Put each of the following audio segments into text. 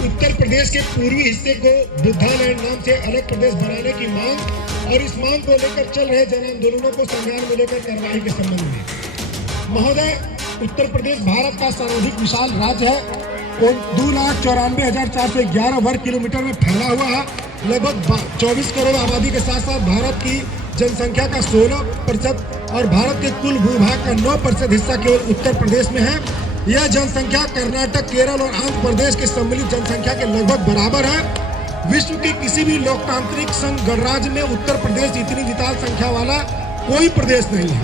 उत्तर प्रदेश के पूर्वी हिस्से को बुद्धालैंड नाम से अलग प्रदेश बनाने की मांग और इस मांग को लेकर चल रहे जन आंदोलनों को संज्ञान में लेकर कार्यवाही के संबंध में महोदय, उत्तर प्रदेश भारत का सर्वाधिक विशाल राज्य है। 2,94,411 वर्ग किलोमीटर में फैला हुआ है। लगभग 24 करोड़ आबादी के साथ साथ भारत की जनसंख्या का 16% और भारत के कुल भूभाग का 9% हिस्सा केवल उत्तर प्रदेश में है। यह जनसंख्या कर्नाटक, केरल और आंध्र प्रदेश के सम्मिलित जनसंख्या के लगभग बराबर है। विश्व के किसी भी लोकतांत्रिक संघ गणराज्य में उत्तर प्रदेश इतनी विशाल संख्या वाला कोई प्रदेश नहीं है।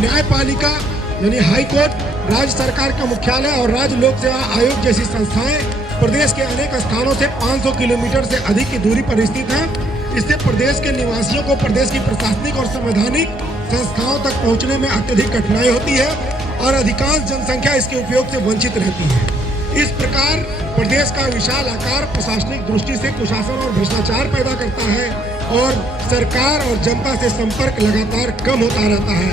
न्यायपालिका यानी हाई कोर्ट, राज्य सरकार का मुख्यालय और राज्य लोक सेवा आयोग जैसी संस्थाएं प्रदेश के अनेक स्थानों से 500 किलोमीटर से अधिक की दूरी पर स्थित हैं। इससे प्रदेश के निवासियों को प्रदेश की प्रशासनिक और संवैधानिक संस्थाओं तक पहुंचने में अत्यधिक कठिनाई होती है और अधिकांश जनसंख्या इसके उपयोग से वंचित रहती है। इस प्रकार प्रदेश का विशाल आकार प्रशासनिक दृष्टि से कुशासन और भ्रष्टाचार पैदा करता है और सरकार और जनता से संपर्क लगातार कम होता रहता है।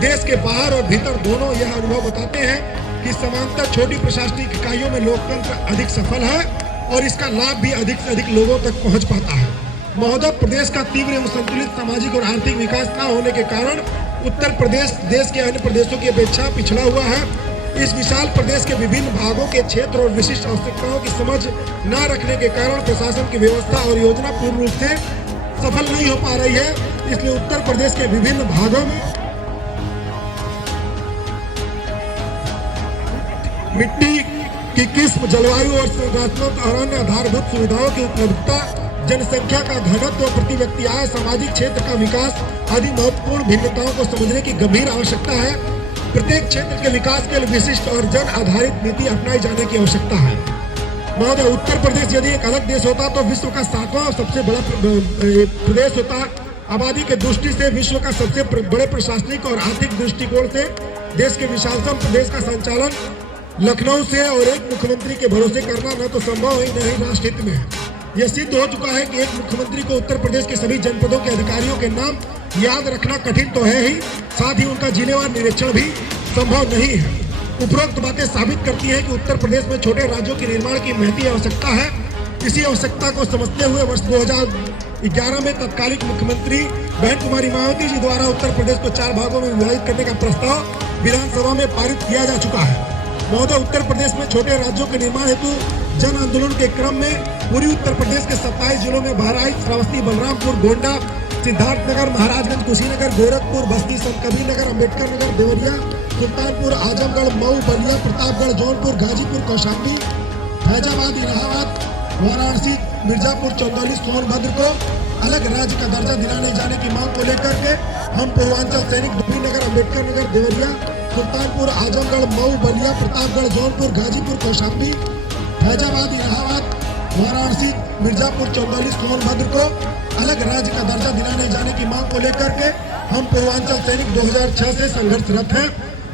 देश के बाहर और भीतर दोनों यह अनुभव बताते हैं कि समांतर छोटी प्रशासनिक इकाइयों में लोकतंत्र अधिक सफल है और इसका लाभ भी अधिक से अधिक लोगों तक पहुंच पाता है। महोदय, प्रदेश का तीव्र एवं संतुलित सामाजिक और आर्थिक विकास न होने के कारण उत्तर प्रदेश देश के अन्य प्रदेशों की अपेक्षा पिछड़ा हुआ है। इस विशाल प्रदेश के विभिन्न भागों के क्षेत्र और विशिष्ट आवश्यकताओं की समझ न रखने के कारण प्रशासन की व्यवस्था और योजना पूर्ण रूप से सफल नहीं हो पा रही है। इसलिए उत्तर प्रदेश के विभिन्न भागों में मिट्टी की किस्म, जलवायु और संरचनात्मक और अन्य आधारभूत सुविधाओं की उपलब्धता, जनसंख्या का घनत्व, प्रति व्यक्ति आय, सामाजिक क्षेत्र का विकास आदि महत्वपूर्ण भिन्नताओं को समझने की गंभीर आवश्यकता है। प्रत्येक क्षेत्र के विकास के लिए विशिष्ट और जन आधारित नीति अपनाई जाने की आवश्यकता है। महोदय, उत्तर प्रदेश यदि एक अलग देश होता तो विश्व का 7वां और सबसे बड़ा प्रदेश होता। आबादी के दृष्टि से विश्व का सबसे बड़े प्रशासनिक और आर्थिक दृष्टिकोण से देश के विशालतम प्रदेश का संचालन लखनऊ से और एक मुख्यमंत्री के भरोसे करना न तो संभव है, न ही राष्ट्र हित में है। यह सिद्ध हो चुका है कि एक मुख्यमंत्री को उत्तर प्रदेश के सभी जनपदों के अधिकारियों के नाम याद रखना कठिन तो है ही, साथ ही उनका जिलेवार निरीक्षण भी संभव नहीं है। उपरोक्त बातें साबित करती हैं कि उत्तर प्रदेश में छोटे राज्यों के निर्माण की महती आवश्यकता है। इसी आवश्यकता को समझते हुए वर्ष 2011 में तत्कालीन मुख्यमंत्री बहन कुमारी मायावती जी द्वारा उत्तर प्रदेश को 4 भागों में विभाजित करने का प्रस्ताव विधानसभा में पारित किया जा चुका है। महोदय, उत्तर प्रदेश में छोटे राज्यों के निर्माण हेतु जन आंदोलन के क्रम में पूरी उत्तर प्रदेश के 27 जिलों में बहराइच, श्रावस्ती, बलरामपुर, गोंडा, सिद्धार्थनगर, महाराजगंज, कुशीनगर, गोरखपुर, बस्ती, संत कबीरनगर, अम्बेडकर नगर, देवरिया, सुल्तानपुर, आजमगढ़, मऊ, बलिया, प्रतापगढ़, जौनपुर, गाजीपुर, कौशाम्बी, फैजाबाद, इलाहाबाद, वाराणसी, मिर्जापुर, चंदौली, सोनभद्र को अलग राज्य का दर्जा दिलाने जाने की मांग को लेकर के हम पूर्वांचल सैनिक नगर, अम्बेडकर नगर, देवरिया, सुल्तानपुर, आजमगढ़, मऊ, बलिया, प्रतापगढ़, जौनपुर, गाजीपुर, कौशाम्बी, फैजाबाद, इलाहाबाद, वाराणसी, मिर्जापुर, चंदौली, सोनभद्र को अलग राज्य का दर्जा दिलाने जाने की मांग को लेकर के हम पूर्वांचल सैनिक 2006 से संघर्षरत हैं।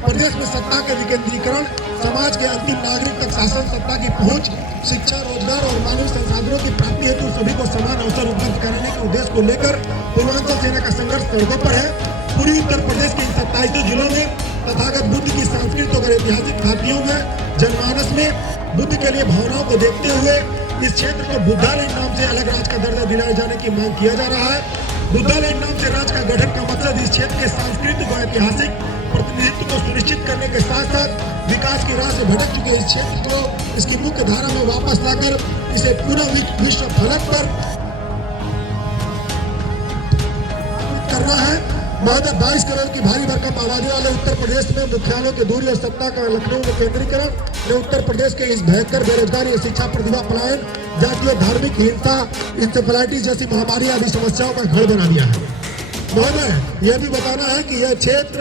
प्रदेश में सत्ता के विकेंद्रीकरण, समाज के अंतिम नागरिक तक शासन सत्ता की पहुंच, शिक्षा, रोजगार और मानवीय संसाधनों की प्राप्ति हेतु सभी को समान अवसर उपलब्ध कराने के उद्देश्य को लेकर पूर्वांचल सेना का संघर्ष सड़कों पर है। पूरी उत्तर प्रदेश के 27 जिलों में तथागत बुद्ध की सांस्कृतिक और ऐतिहासिक घाटियों में जनमानस में बुद्ध के लिए भावनाओं को देखते हुए इस क्षेत्र को बुद्धालैंड नाम से अलग राज्य का दर्जा दिलाए जाने की मांग किया जा रहा है। बुद्धालैंड नाम से राज्य का गठन का मकसद इस क्षेत्र के सांस्कृतिक और ऐतिहासिक प्रतिनिधित्व को सुनिश्चित करने के साथ साथ विकास की राह से भटक चुके इस क्षेत्र को इसकी मुख्य धारा में वापस लाकर इसे पुनः विश्व फलक पर करना है। महोदय, 22 करोड़ की भारी भरकम आबादी वाले उत्तर प्रदेश में मुख्यालयों की दूरी और सत्ता का लखनऊ में केंद्रीकरण ने उत्तर प्रदेश के इस भयंकर बेरोजगारी, शिक्षा, प्रतिभा पलायन, जातीय और धार्मिक हिंसा, इंसेफेलाइटिस जैसी महामारी आदि समस्याओं का घर बना दिया है। महोदय, यह भी बताना है कि यह क्षेत्र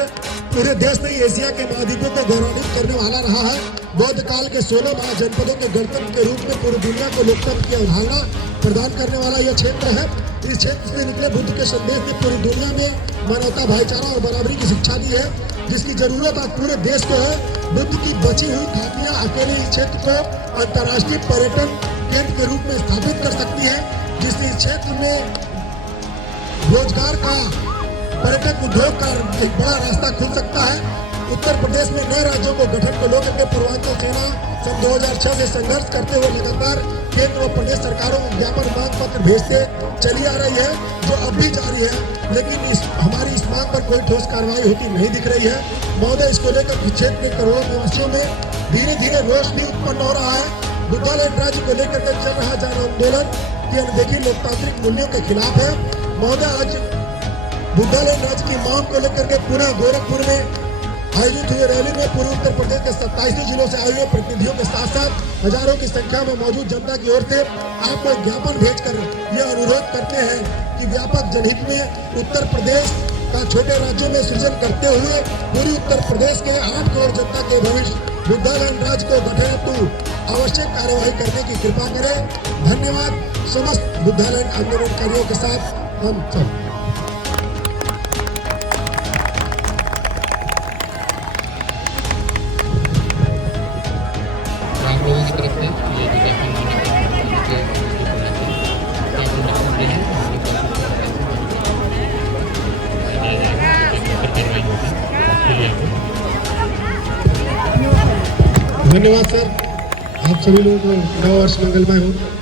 पूरे देश में एशिया के महाद्वीपों को गौरवान्वित करने वाला रहा है। बौद्ध काल के 16 महाजनपदों के गणतंत्र के रूप में पूरी दुनिया को लोकतंत्र की अवधारणा प्रदान करने वाला यह क्षेत्र है। इस क्षेत्र से निकले बुद्ध के संदेश ने पूरी दुनिया में मानवता, भाईचारा और बराबरी की शिक्षा दी है, जिसकी जरूरत आज पूरे देश को है। बुद्ध की बची हुई खातियां अकेले इस क्षेत्र को अंतर्राष्ट्रीय पर्यटन केंद्र के रूप में स्थापित कर सकती है, जिससे इस क्षेत्र में रोजगार का, पर्यटक उद्योग का एक बड़ा रास्ता खुल सकता है। उत्तर प्रदेश में नए राज्यों को गठन को लेकर के पूर्वांचल सेना सन 2006 से संघर्ष करते हुए लगातार केंद्र व प्रदेश सरकारों को ज्ञापन मांग पत्र भेजते चली आ रही है, जो अब भी जारी है, लेकिन हमारी इस मांग पर कोई ठोस कार्रवाई होती नहीं दिख रही है। महोदय, इसको लेकर क्षेत्र के करोड़ों निवासियों में धीरे धीरे रोष भी उत्पन्न हो रहा है। बुद्धा लैंड राज्य को लेकर के चल रहा जन आंदोलन की अनदेखी लोकतांत्रिक मूल्यों के खिलाफ है। महोदय, आज बुद्धा लैंड राज्य की मांग को लेकर के पुनः गोरखपुर में आयोजित हुए रैली में पूर्व उत्तर प्रदेश के 27 जिलों से आए हुए प्रतिनिधियों के साथ साथ हजारों की संख्या में मौजूद जनता की ओर से आपको एक ज्ञापन भेजकर यह अनुरोध करते हैं कि व्यापक जनहित में उत्तर प्रदेश का छोटे राज्यों में सृजन करते हुए पूरी उत्तर प्रदेश के 8 करोड़ जनता के भविष्य बुद्धा लैंड राज्य को गठन हेतु आवश्यक कार्यवाही करने की कृपा करें। धन्यवाद। समस्त बुद्धा लैंड आंदोलनकारियों के साथ हम सब। आप लोगों की तरफ से ये जो ज्ञापन धन्यवाद सर। आप सभी लोगों को नव वर्ष मंगलमय हो।